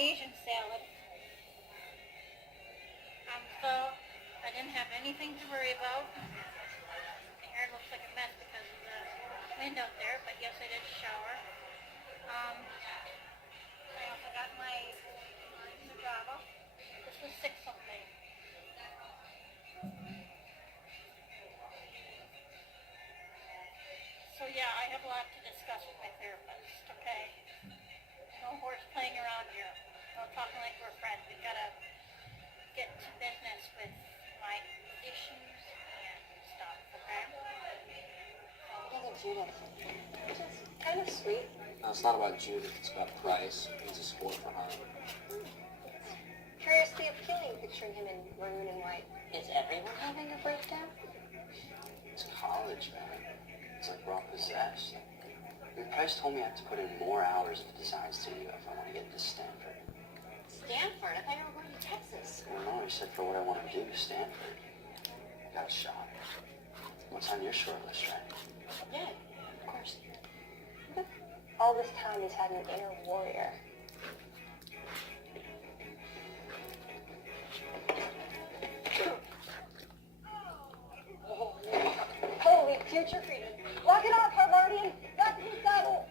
Asian salad. So I didn't have anything to worry about. The hair looks like a mess because of the wind out there, but yes, I did shower. I also got my Java. This was 6 something. So yeah, I have a lot to discuss with my therapist, okay? No horse playing around here. No talking like we're friends. We've got to get to business with my issues and stuff, okay? Look at Judith. Just kind of sweet. No, it's not about Judith, it's about Price. He's a sport for her. Curiously appealing, picturing him in maroon and white. Is everyone having a breakdown? It's college, man. It's like we're all possessed. I mean, Price told me I have to put in more hours of design studio if I want to get into Stanford. Stanford? I thought you were going to Texas. I don't know, he said for what I want to do, Stanford. I got a shot. What's on your short list, right? Yeah, of course. All this time he's had an inner warrior. Holy future freedom. Lock it off, Harvardian. Back to the saddle.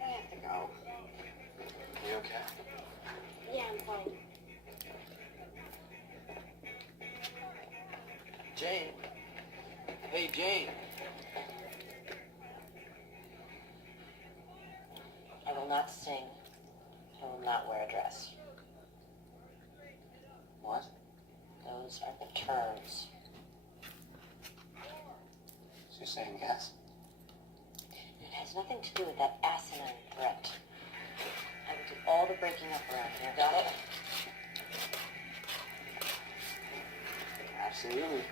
I have to go. You okay? Yeah, I'm fine. Jane. Hey, Jane. I will not sing. I will not wear a dress. What? Those are the terms. So you're saying yes? It has nothing to do with that asinine threat. I will do all the breaking up around here, got it? Absolutely.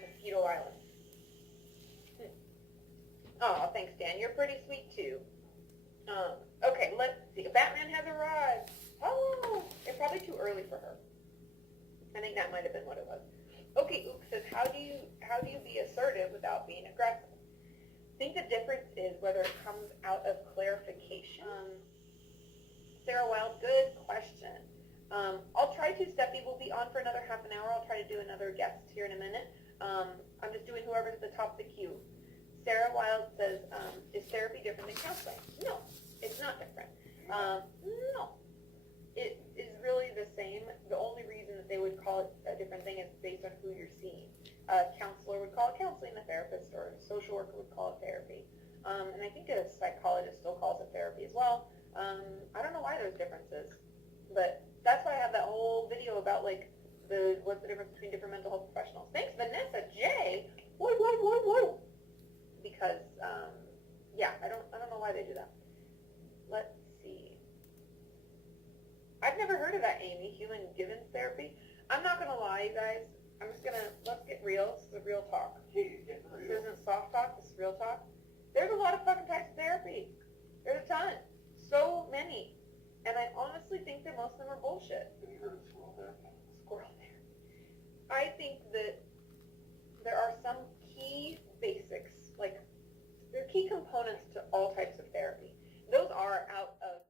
Mosquito Island. Oh, thanks, Dan. You're pretty sweet, too. Okay, let's see. Batman has arrived. Oh, it's probably too early for her. I think that might have been what it was. Okay, Ook says, how do you be assertive without being aggressive? I think the difference is whether it comes out of clarification. Sarah Wild, good question. I'll try to. Steffi will be on for another half an hour. I'll try to do another guest here in a minute. I'm just doing whoever's at the top of the queue. Sarah Wild says, is therapy different than counseling? No, it's not different. No. It is really the same. The only reason that they would call it a different thing is based on who you're seeing. A counselor would call it counseling, a therapist or a social worker would call it therapy. And I think a psychologist still calls it therapy as well. I don't know why there's differences, but that's why I have that whole video about like what's the difference between different mental health professionals. Thanks, Vanessa J. What? Because yeah, I don't know why they do that. Let's see. I've never heard of that, Amy. Human Givens therapy. I'm not gonna lie, you guys. Let's get real. This is a real talk. This isn't soft talk. This is real talk. There's a lot of fucking types of therapy. There's a ton. So many. And I honestly think that most of them are bullshit. Have you heard of squirrel therapy? Squirrel therapy. I think that there are some key basics, like there are key components to all types of therapy. Those are out of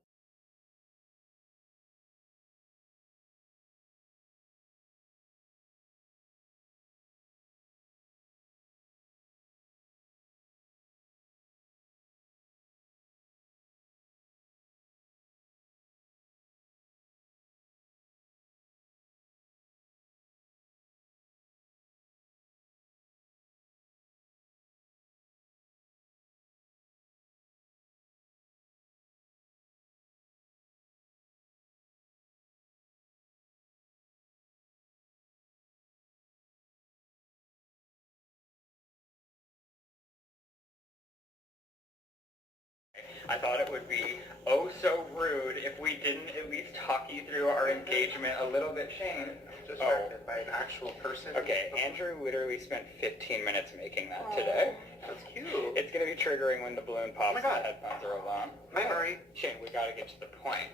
I thought it would be oh so rude if we didn't at least talk you through our engagement a little bit. Shane. Distracted by an actual person. Okay, Andrew literally spent 15 minutes making that today. That's cute. It's going to be triggering when the balloon pops and the headphones are alone. Sorry. Shane, we got to get to the point.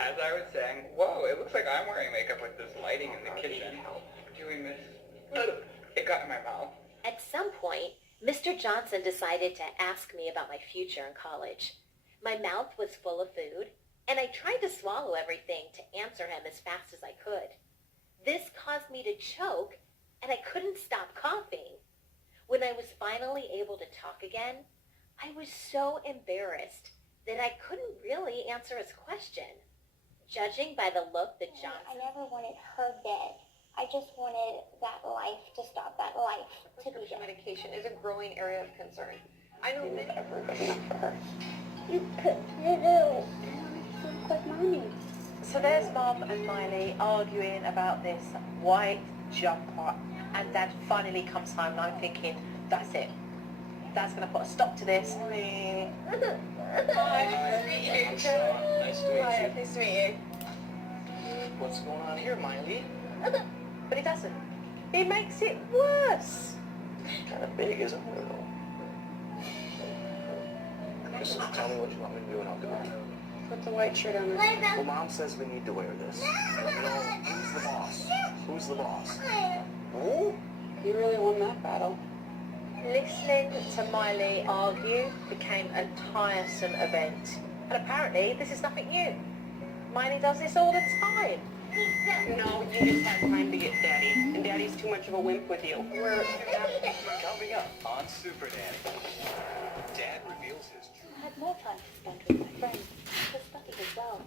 As I was saying, whoa, it looks like I'm wearing makeup with this lighting in the kitchen. Doing this. It got in my mouth. some point, Mr. Johnson decided to ask me about my future in college. My mouth was full of food, and I tried to swallow everything to answer him as fast as I could. This caused me to choke, and I couldn't stop coughing. When I was finally able to talk again, I was so embarrassed that I couldn't really answer his question. Judging by the look that I Johnson... never wanted her dead. I just wanted that life to stop, that life to be Prescription dead. medication is a growing area of concern. I know many... Ever good enough for her. You could do. Like mommy. So there's Mum and Miley arguing about this white jumper, and Dad finally comes home and I'm thinking, that's it. Dad's going to put a stop to this. Hi. Nice to meet you. I'm Sean. Nice to meet you. Nice to meet you. What's going on here, Miley? But he doesn't. He makes it worse. Kind of big, isn't it? Just tell me what you want me to do and I'll do it. Put the white shirt on. Well, Mom says we need to wear this. You know, who's the boss? Who's the boss? Who? You really won that battle. Listening to Miley argue became a tiresome event. And apparently this is nothing new. Miley does this all the time. No, you just had time to get Daddy, and Daddy's too much of a wimp with you. Coming up on Super Daddy. Dad reveals his true. I had more time to spend with my friends, to study as well.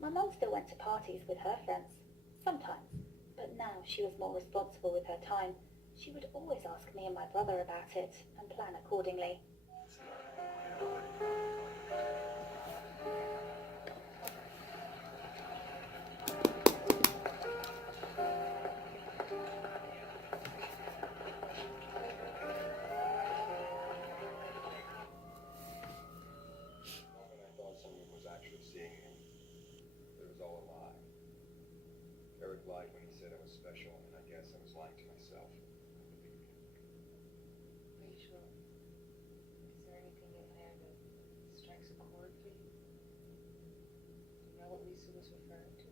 My mum still went to parties with her friends, sometimes, but now she was more responsible with her time. She would always ask me and my brother about it and plan accordingly. I thought someone was actually seeing him. It was all a lie. Eric lied when he said I was special, and I guess I was lying to myself. Rachel, is there anything in there that strikes a chord for you? Do you know what Lisa was referring to?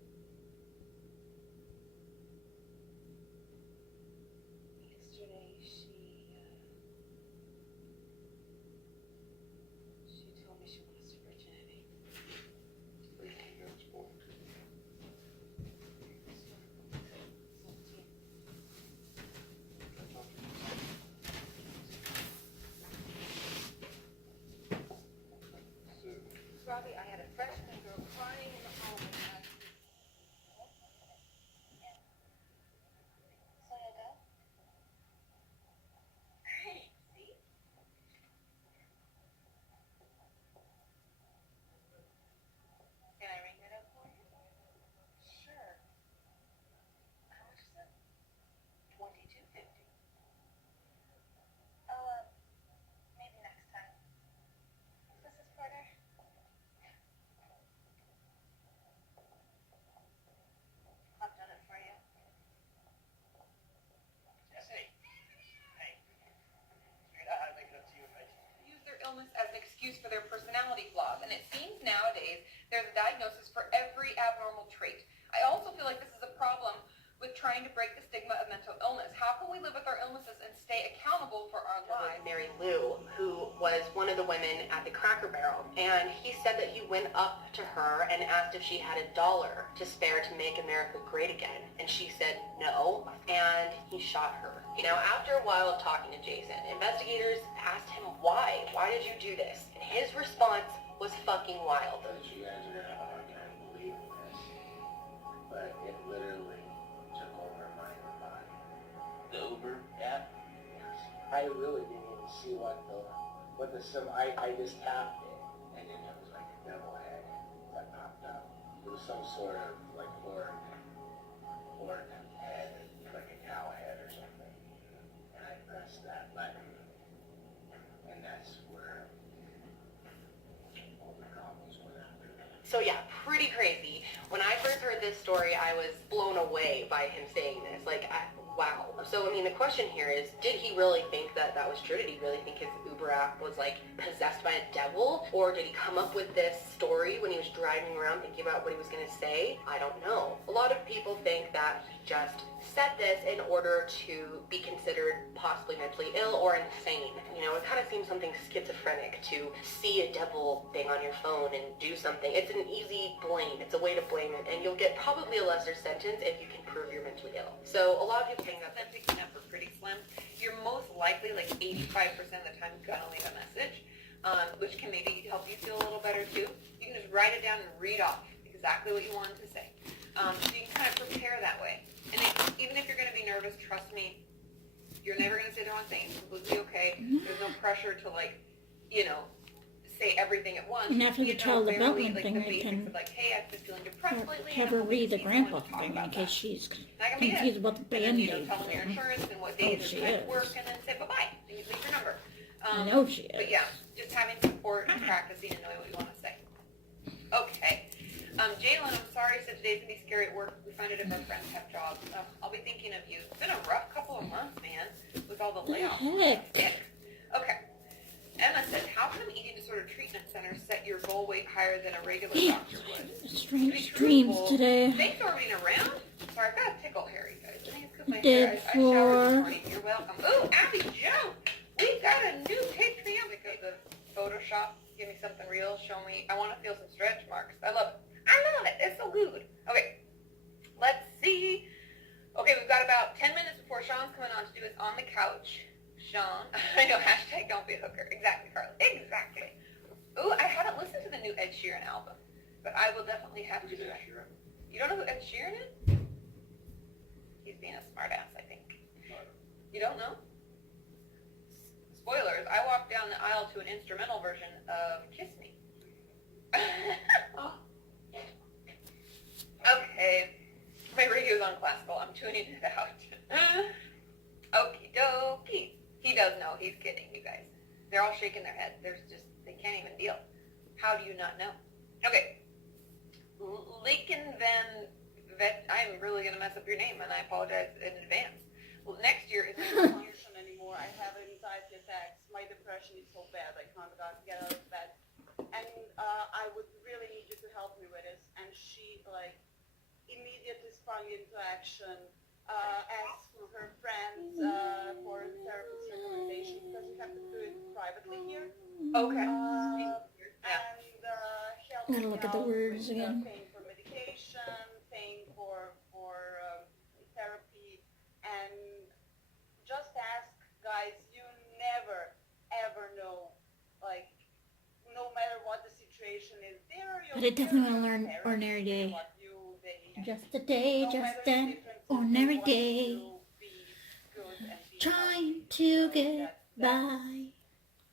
Yesterday, she told me she lost her virginity. Rachel knows boy. 17. Can I talk to you? Sue. Robbie, I had a freshman girl crying in the hallway. Can I ring that up for you? Sure. How much is it? $22.50. Oh, maybe next time. This is Porter. I've done it for you. Jesse. Hey. Figured out how to make it up to you, mate. Use their illness as an excuse for their personality flaws, and it seems nowadays there's a diagnosis for every abnormal trait. I also feel like this is a problem with trying to break the stigma of mental illness. How can we live with our illnesses and stay accountable for our lives? Mary Lou, who was one of the women at the Cracker Barrel, and he said that he went up to her and asked if she had $1 to spare to make America great again, and she said no, and he shot her. Now, after a while of talking to Jason, investigators asked him why. Why did you do this? And his response was fucking wild. You guys are gonna have a hard time believing this, but it literally took over my body. The Uber app? Yes. I really didn't even see what the I just tapped it, and then it was like a devil head that popped up. It was some sort of like horn head, like a cow head or something. And I pressed that button, and that's where all the problems went after that. So yeah, pretty crazy. When I first heard this story, I was blown blown away by him saying this. Like, wow. So, I mean, the question here is, did he really think that that was true? Did he really think his Uber app was, like, possessed by a devil? Or did he come up with this story when he was driving around thinking about what he was going to say? I don't know. A lot of people think that he just said this in order to be considered possibly mentally ill or insane. You know, it kind of seems something schizophrenic to see a devil thing on your phone and do something. It's an easy blame. It's a way to blame it, and you'll get probably a lesser sentence if you can prove you're mentally ill. So a lot of people think that Authentic enough are pretty slim. You're most likely, like 85% of the time, gonna leave a message, which can maybe help you feel a little better too. You can just write it down and read off exactly what you wanted to say. So you can kind of prepare that way. And even if you're going to be nervous, trust me, you're never going to say the wrong thing. It's completely okay. There's no pressure to, like, you know, say everything at once. And after the child development like, thing, the I basics can of, like, hey, I've been feeling depressed lately. have her read the grandpa thing in case she's confused about the And then, you know, Band-Aid tell them your thing. insurance and what days she are trying to is. work, and then say bye-bye. And you leave your number. I know she is. But yeah, just having support and practicing and knowing what you want to say. Okay. Jalen, I'm sorry, said today's going to be scary at work. We find it if our friends have jobs. I'll be thinking of you. It's been a rough couple of months, man, with all the layoffs. Heck. Okay. Emma said, how come eating disorder treatment centers set your goal weight higher than a regular doctor would? Strange dreams today. Thanks for orbiting around. Sorry, I've got a tickle hair, you guys. I think it's because my Did hair, I showered this for- morning. You're welcome. Ooh, Abby Joe, we've got a new Patreon. Because the Photoshop, give me something real, show me. I want to feel some stretch marks. I love it. I love it. It's so good. Okay, let's see. Okay, we've got about 10 minutes before Sean's coming on to do his On the Couch. Sean, I know, hashtag don't be a hooker. Exactly, Carly. Exactly. Ooh, I haven't listened to the new Ed Sheeran album, but I will definitely have to do that. You don't know who Ed Sheeran is? He's being a smartass, I think. You don't know? Spoilers, I walked down the aisle to an instrumental version of Kiss Me. Okay, my radio's on classical. I'm tuning it out. Okie dokie. He does know. He's kidding, you guys. They're all shaking their head. They can't even deal. How do you not know? Okay. Lincoln Van Vet. I'm really going to mess up your name, and I apologize in advance. Well, next year is function anymore. I have anxiety attacks. My depression is so bad. I can't get out of bed. And I would really need you to help me with this. And she, like, immediately sprung into action, asked for her friends for therapist recommendations, because you have to do it privately here. Okay. And helped me Gotta look at the out words with, again. paying for medication, paying for therapy, and just ask, guys, you never, ever know, like, no matter what the situation is, there are your But I definitely want to learn parents, Ordinary Day. what you, they, Just a day, no just matter the an differences, ordinary they want day. you to be good and be Trying healthy. to So get by.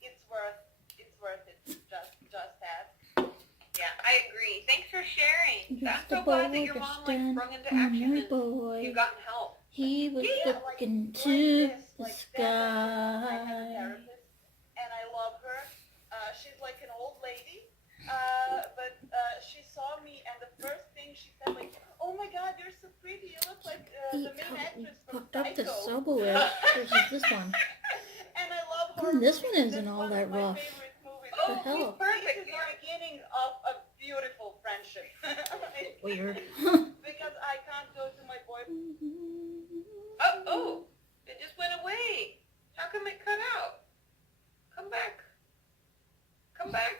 It's worth it. Just ask. Yeah, I agree. Thanks for sharing. Just I'm a so glad that boy, your mom just like an sprung into action ordinary and boy. you've gotten help. He was Yeah, like, looking like to this, the like that. I have a sky. therapist, and I love her. She's like an old lady, but she saw me, and the first thing she said, like, "Oh my God, you're so pretty. You look like He the main actress from fucked up the Psycho." subway versus this one. And I love her. This one movies. isn't That's all one that of my rough. favorite movies. What the hell? This is the beginning of a beautiful friendship. Weird. Because I can't go to my boyfriend. Oh, it just went away. How come it cut out? Come back. Come back.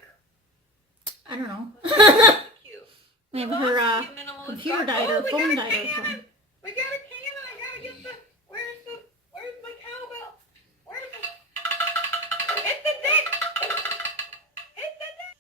I don't know. Thank you. Maybe We her lost you, minimalist computer God. died Oh, or we phone got a died or cannon. something. We got a cannon. I gotta get the. Where's my cowbell? Where's the? Hit the deck. Hit the deck.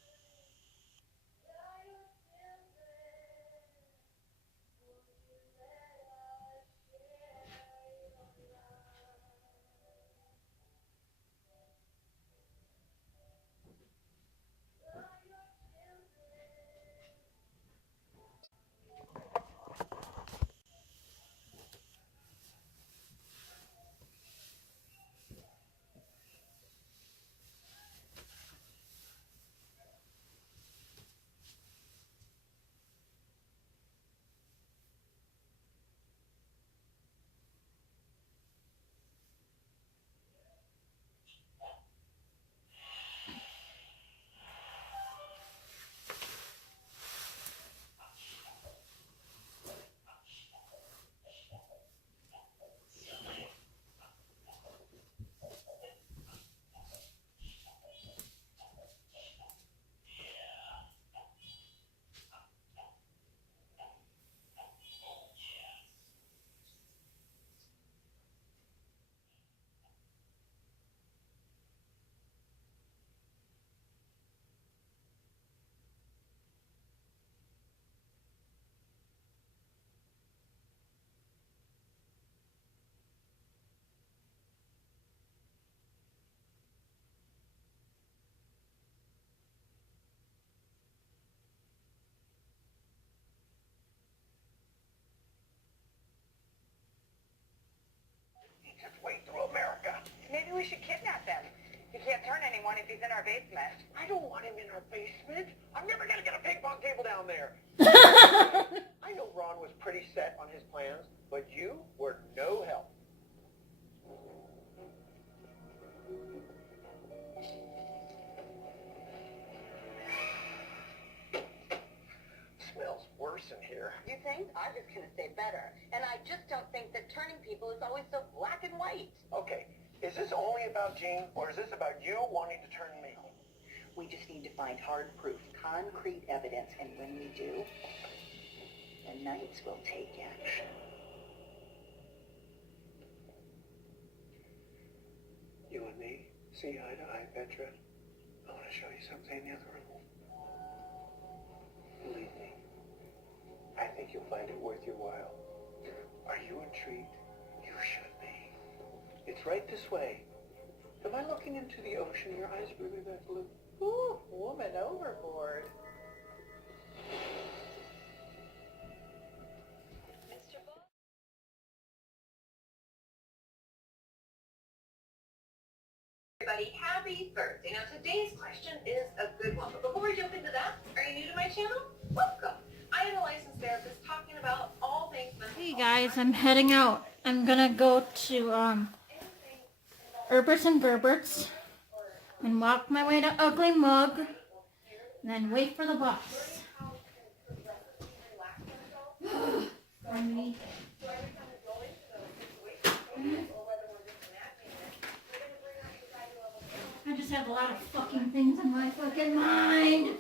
we should kidnap them. He can't turn anyone if he's in our basement. I don't want him in our basement. I'm never gonna get a ping pong table down there. I know Ron was pretty set on his plans, but you were no help. Smells worse in here. You think? I'm just gonna say better. And I just don't think that turning people is always so black and white. Okay, is this only about Jean, or is this about you wanting to turn me? We just need to find hard proof, concrete evidence, and when we do, the Knights will take action. You and me, see eye to eye, Petra. I want to show you something in the other room. Believe me, I think you'll find it worth your while. Are you intrigued? You should be. It's right this way. Am I looking into the ocean? Your eyes are really that blue. Ooh, woman overboard. Everybody, happy Thursday. Now today's question is a good one, but before we jump into that, are you new to my channel? Welcome. I am a licensed therapist talking about all things mental Hey health. guys, I'm heading out. I'm gonna go to Herbert's and Gerbert's and walk my way to Ugly Mug and then wait for the bus. I just have a lot of fucking things in my fucking mind.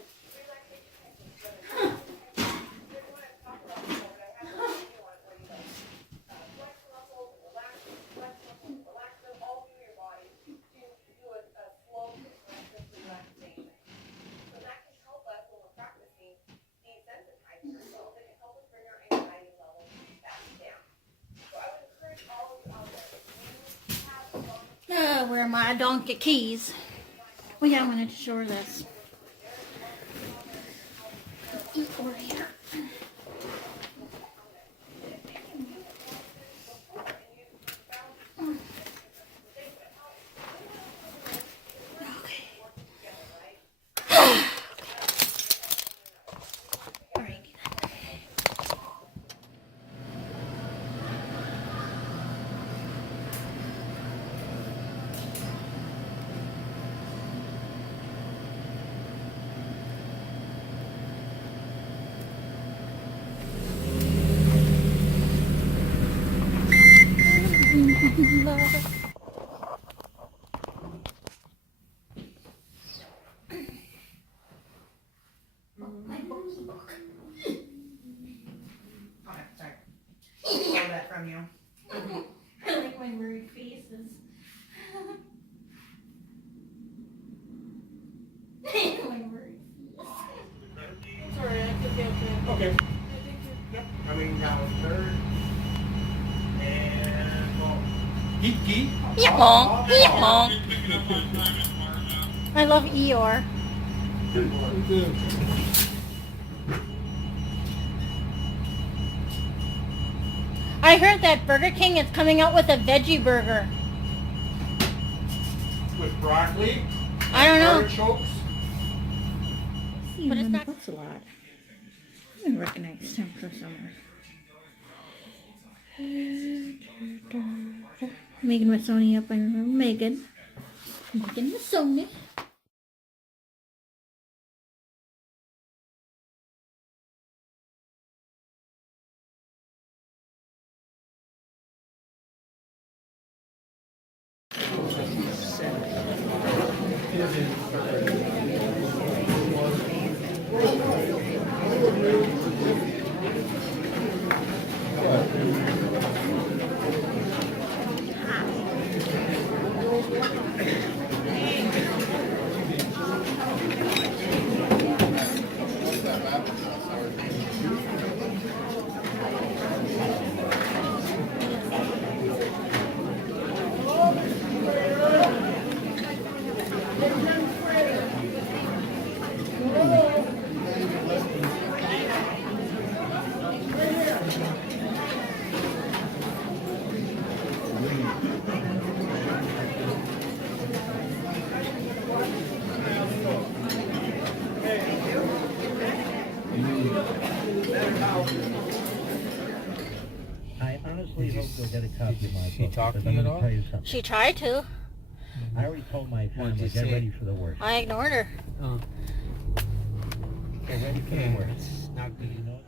Where are my donkey keys? Oh yeah, I wanted to show her this. Over here. From you. I like my worried faces. My worried face. Sorry, I took it. Okay. Yep. I mean, now third. And ball. Geeky. Eeyore. Eeyore. I love Eeyore. I heard that Burger King is coming out with a veggie burger. With broccoli. I don't know. Artichokes. But it's not. That's a lot. I recognize him from somewhere. Megan with Sony up. I remember Megan. Megan with Sony. go get a copy of my She book. talked because to I'm you at gonna all? tell you something. She tried to. I already told my What did family, you get say? ready for the worst. I ignored her. Oh. Get ready for the Yeah, worst. that's not good. You know?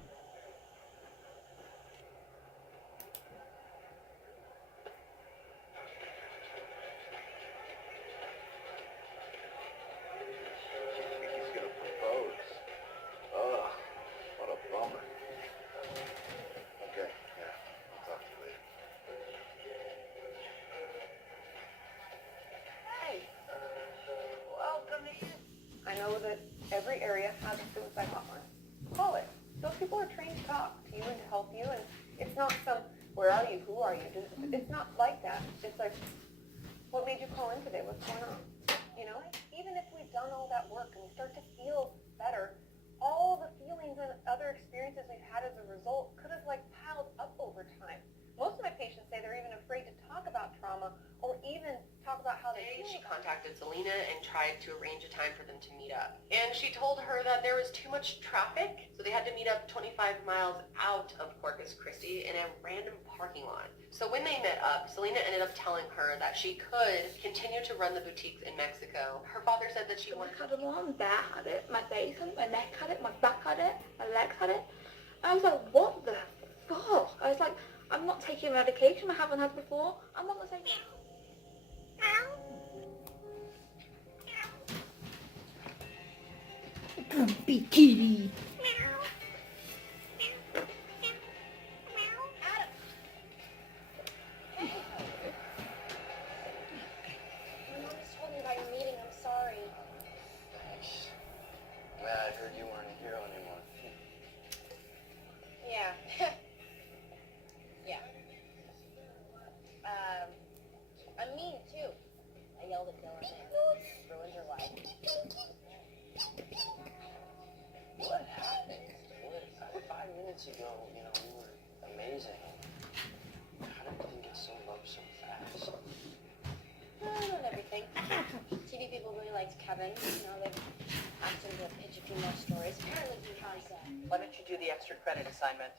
He's gonna propose. Ugh, what a bummer. Okay, yeah, I'll talk to you later. Hey, welcome in. I know that every area has a suicide hotline. Call it. Those people are trained to talk to you and to help you, and it's not some, where are you, who are you? It's not like that. It's like, what made you call in today? What's going on? You know, even if we've done all that work and we start to feel better, all the feelings and other experiences we've had as a result could have like piled up over time. Most of my patients say they're even afraid to talk about trauma or even talk about how they feel. She contacted Selena and tried to arrange a time for them to meet up. And she told her that there was too much traffic, so they had to meet up 25 miles out of Corpus Christi in a random parking lot. So when they met up, Selena ended up telling her that she could continue to run the boutiques in Mexico. Her father said that she wanted had them on, there had it, my face and my neck had it, my back had it, my legs had it. I was like, what the fuck? I was like, I'm not taking medication I haven't had before. I'm on the same. Grumpy kitty. My mom just told me about your meeting. I'm sorry. Thanks. Glad I heard you weren't a hero anymore. Yeah. Yeah. I'm mean too. I yelled at Dylan. Ruined her life. What happened? 5 minutes ago, you know, we were amazing. How did everything get so low so fast? Not everything. TV people really liked Kevin. You know, they've asked him to pitch a few more stories. Apparently he has Why don't you do the extra credit assignment?